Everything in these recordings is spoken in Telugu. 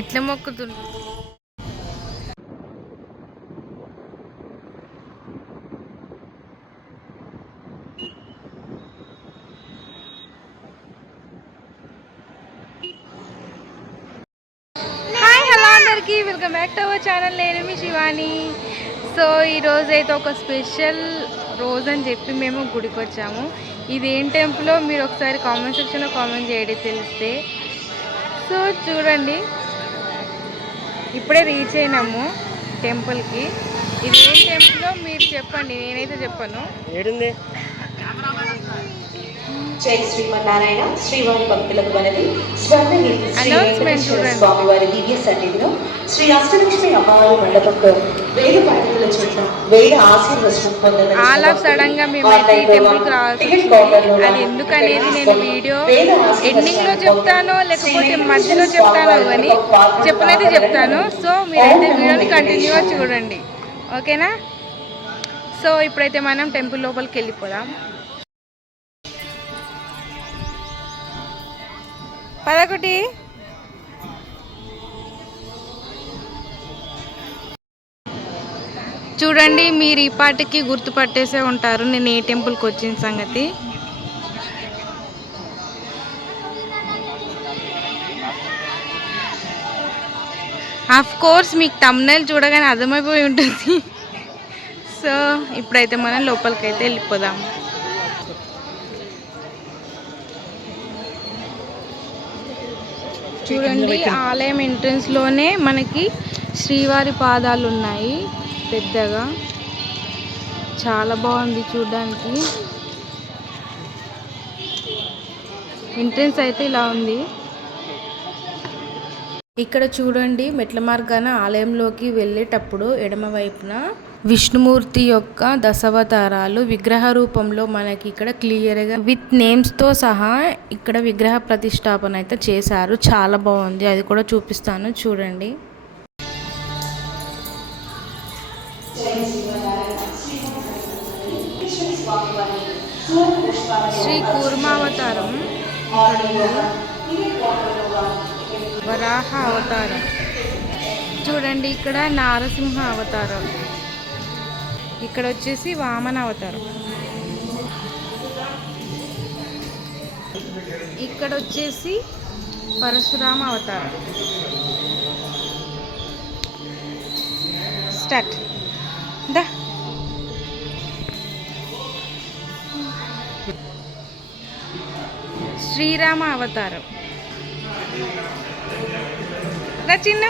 ఎట్లా మొక్కుతుంది? హాయ్ హలో అందరికీ, welcome back to our channel. నేను మీ శివాని. సో ఈరోజు అయితే ఒక స్పెషల్ రోజు అని చెప్పి మేము గుడికి వచ్చాము. ఇది ఏం టెంపుల్ మీరు ఒకసారి కామెంట్ సెక్షన్లో కామెంట్ చేయడం తెలిస్తే. సో చూడండి, ఇప్పుడే రీచ్ అయినాము టెంపుల్కి. ఇది ఏం టెంపుల్ మీరు చెప్పండి, నేనైతే చెప్పను. జై శ్రీమన్నారాయణ. శ్రీవారి భక్తులకు మనది స్వర్ణగిరి శ్రీ వెంకటేశ్వర స్వామి వారి దివ్య సన్నిధిలో శ్రీ అష్టలక్ష్మి అమ్మవారి మండపంలో వేద పండితుల చేత వేద ఆశీర్వచనం పొందడం సడన్ గా మేమైతే ఈ టెంపుల్కి రావాల్సి అది ఎందుకనేది నేను వీడియో ఎండింగ్ లో చెప్తాను, లేకపోతే మధ్యలో చెప్తాను అని చెప్పనైతే చెప్తాను. సో మీరైతే వీడియోని కంటిన్యూగా చూడండి, ఓకేనా? సో ఇప్పుడైతే మనం టెంపుల్ లోపలికి వెళ్ళిపోదాం. పదకొటి చూడండి, మీరు ఈ పాటికి గుర్తుపట్టేసే ఉంటారు నేను ఏ టెంపుల్కి వచ్చిన సంగతి. ఆఫ్ కోర్స్ మీకు థంబ్నెయిల్ చూడగానే అర్థమైపోయి ఉంటుంది. సో ఇప్పుడైతే మనం లోపలికి అయితే వెళ్ళిపోదాం. చూడండి, ఆలయం ఎంట్రన్స్ లోనే మనకి శ్రీవారి పాదాలు ఉన్నాయి పెద్దగా. చాలా బాగుంది చూడడానికి. ఎంట్రన్స్ అయితే ఇలా ఉంది. ఇక్కడ చూడండి, మెట్ల మార్గాన ఆలయంలోకి వెళ్ళేటప్పుడు ఎడమ వైపున విష్ణుమూర్తి యొక్క దశావతారాలు విగ్రహ రూపంలో మనకి ఇక్కడ క్లియర్గా విత్ నేమ్స్తో సహా ఇక్కడ విగ్రహ ప్రతిష్టాపన అయితే చేశారు. చాలా బాగుంది, అది కూడా చూపిస్తాను చూడండి. శ్రీ కూర్మావతారం, వరాహ అవతారం చూడండి, ఇక్కడ నారసింహ అవతారం, ఇక్కడ వచ్చేసి వామన అవతారం, ఇక్కడ వచ్చేసి పరశురామ అవతారం. స్టార్ట్ దా. శ్రీరామ అవతారం, చిన్న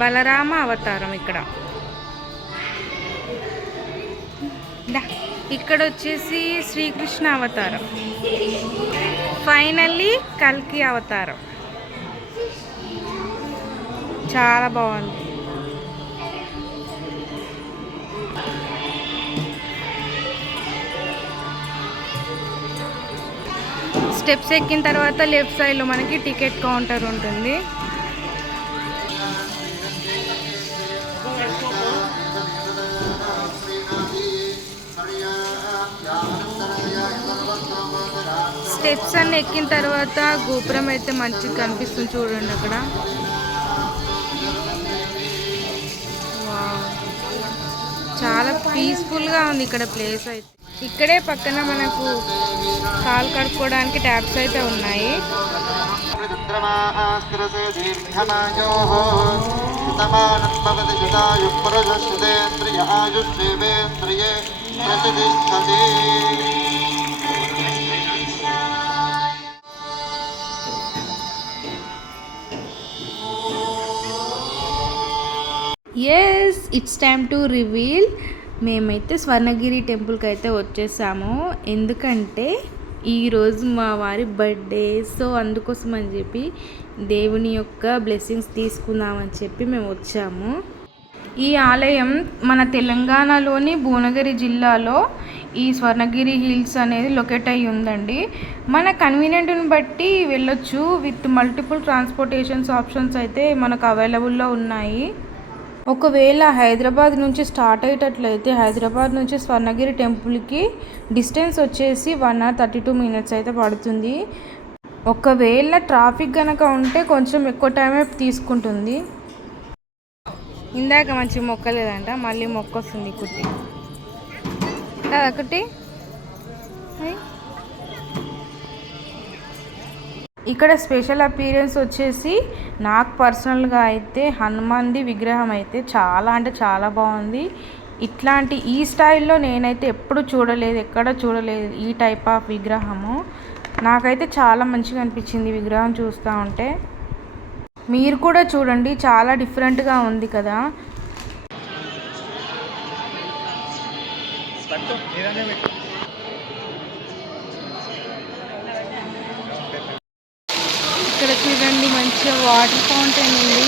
బలరామ అవతారం, ఇక్కడ వచ్చేసి శ్రీకృష్ణ అవతారం, ఫైనల్లీ కల్కి అవతారం. చాలా బాగుంది. స్టెప్స్ ఎక్కిన తర్వాత లెఫ్ట్ సైడ్లో మనకి టికెట్ కౌంటర్ ఉంటుంది. స్టెప్స్ అన్ని ఎక్కిన తర్వాత గోపురం అయితే మంచిగా కనిపిస్తుంది చూడండి. అక్కడ చాలా పీస్ఫుల్గా ఉంది ఇక్కడ ప్లేస్ అయితే. ఇక్కడే పక్కన మనకు కాలు కడుక్కోవడానికి ట్యాప్స్ అయితే ఉన్నాయి. Yes, it's time to reveal. మేమైతే స్వర్ణగిరి టెంపుల్కి అయితే వచ్చేసాము. ఎందుకంటే ఈరోజు మా వారి బర్త్డే. సో అందుకోసం అని చెప్పి దేవుని యొక్క బ్లెస్సింగ్స్ తీసుకుందామని చెప్పి మేము వచ్చాము. ఈ ఆలయం మన తెలంగాణలోని భువనగిరి జిల్లాలో ఈ స్వర్ణగిరి హిల్స్ అనేది లొకేట్ అయ్యి ఉందండి. మన కన్వీనియంట్ని బట్టి వెళ్ళొచ్చు. విత్ మల్టిపుల్ ట్రాన్స్పోర్టేషన్స్ ఆప్షన్స్ అయితే మనకు అవైలబుల్లో ఉన్నాయి. ఒకవేళ హైదరాబాద్ నుంచి స్టార్ట్ అయ్యేటట్లయితే హైదరాబాద్ నుంచి స్వర్ణగిరి టెంపుల్కి డిస్టెన్స్ వచ్చేసి 1 hour 32 minutes అయితే పడుతుంది. ఒకవేళ ట్రాఫిక్ కనుక ఉంటే కొంచెం ఎక్కువ టైమే తీసుకుంటుంది. ఇందాక మంచి మొక్కలేదంట, మళ్ళీ మొక్క వస్తుంది కుట్టి కదా కుట్టి. ఇక్కడ స్పెషల్ అపీరెన్స్ వచ్చేసి నాకు పర్సనల్గా అయితే హనుమాన్ది విగ్రహం అయితే చాలా అంటే చాలా బాగుంది. ఇట్లాంటి ఈ స్టైల్లో నేనైతే ఎప్పుడు చూడలేదు, ఎక్కడ చూడలేదు ఈ టైప్ ఆఫ్ విగ్రహము. నాకైతే చాలా మంచిగా అనిపించింది విగ్రహం చూస్తూ ఉంటే. మీరు కూడా చూడండి, చాలా డిఫరెంట్గా ఉంది కదా. ఇక్కడ చూడండి మంచిగా వాటర్ ఫౌంటైన్ ఉంది.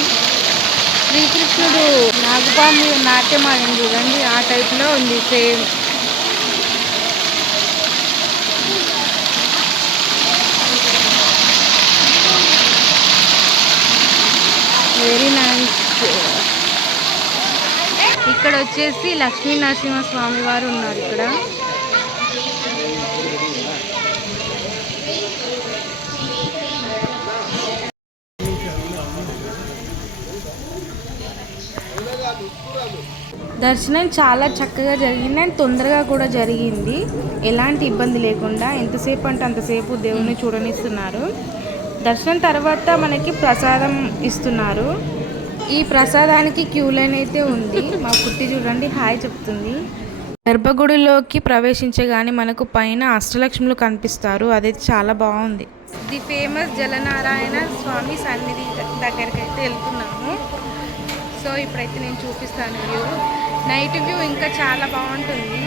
శ్రీకృష్ణుడు నాగపాము నాట్యం ఆడింది చూడండి, ఆ టైప్లో ఉంది సేమ్. Very nice. ఇక్కడ వచ్చేసి లక్ష్మీ నరసింహస్వామి వారు ఉన్నారు. ఇక్కడ దర్శనం చాలా చక్కగా జరిగింది అండ్ తొందరగా కూడా జరిగింది, ఎలాంటి ఇబ్బంది లేకుండా. ఎంతసేపు అంటే అంతసేపు దేవుణ్ణి చూడనిస్తున్నారు. దర్శనం తర్వాత మనకి ప్రసాదం ఇస్తున్నారు. ఈ ప్రసాదానికి క్యూ లైన్ అయితే ఉంది. మా కుట్టి చూడండి హాయ్ చెప్తుంది. గర్భగుడిలోకి ప్రవేశించగానే మనకు పైన అష్టలక్ష్ములు కనిపిస్తారు, అదైతే చాలా బాగుంది. ది ఫేమస్ జలనారాయణ స్వామి సన్నిధి దగ్గరికి అయితే వెళ్తున్నాము. సో ఇప్పుడైతే నేను చూపిస్తాను వ్యూ. నైట్ వ్యూ ఇంకా చాలా బాగుంటుంది.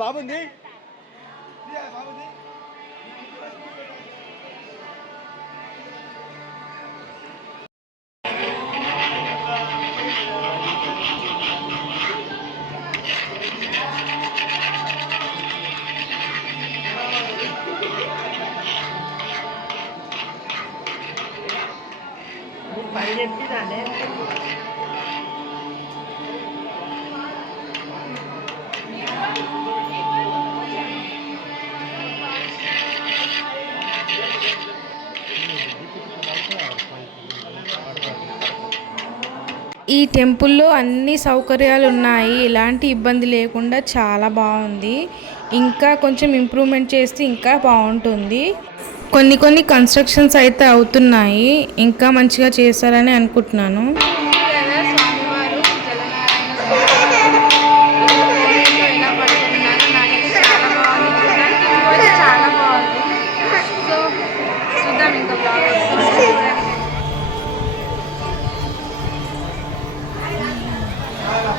బాబుంది పని చెప్పిందండి. ఈ టెంపుల్లో అన్ని సౌకర్యాలు ఉన్నాయి, ఎలాంటి ఇబ్బంది లేకుండా చాలా బాగుంది. ఇంకా కొంచెం ఇంప్రూవ్మెంట్ చేస్తే ఇంకా బాగుంటుంది. కొన్ని కన్స్ట్రక్షన్స్ అయితే అవుతున్నాయి, ఇంకా మంచిగా చేస్తారని అనుకుంటున్నాను.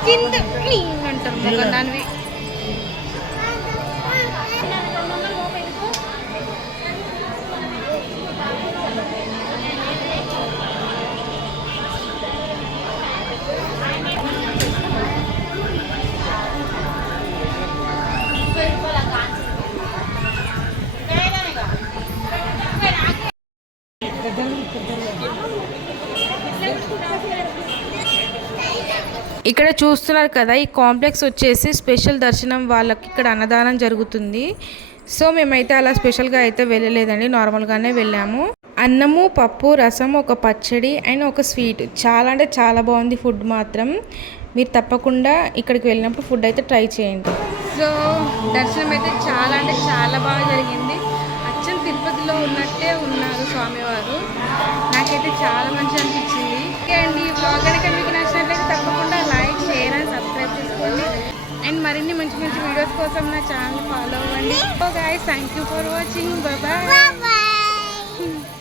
కింద క్లీన్ అంటారు దానివి. ఇక్కడ చూస్తున్నారు కదా, ఈ కాంప్లెక్స్ వచ్చేసి స్పెషల్ దర్శనం వాళ్ళకి ఇక్కడ అన్నదానం జరుగుతుంది. సో మేమైతే అలా స్పెషల్గా అయితే వెళ్ళలేదండి, నార్మల్గానే వెళ్ళాము. అన్నము, పప్పు, రసం, ఒక పచ్చడి అండ్ ఒక స్వీట్. చాలా అంటే చాలా బాగుంది ఫుడ్ మాత్రం. మీరు తప్పకుండా ఇక్కడికి వెళ్ళినప్పుడు ఫుడ్ అయితే ట్రై చేయండి. సో దర్శనం అయితే చాలా అంటే చాలా బాగా జరిగింది. అచ్చం తిరుపతిలో ఉన్నట్టే ఉన్నారు స్వామివారు. నాకైతే చాలా మంచిగా అనిపించింది. ఓకే అండి, ఈ వ్లాగ్ కనుక మీకు నచ్చినట్లయితే తప్పకుండా లైక్, షేర్ అండ్ సబ్స్క్రైబ్ చేసుకోండి. అండ్ మరిన్ని మంచి మంచి వీడియోస్ కోసం నా ఛానల్ ఫాలో అవ్వండి. So guys, thank you for watching. Bye bye.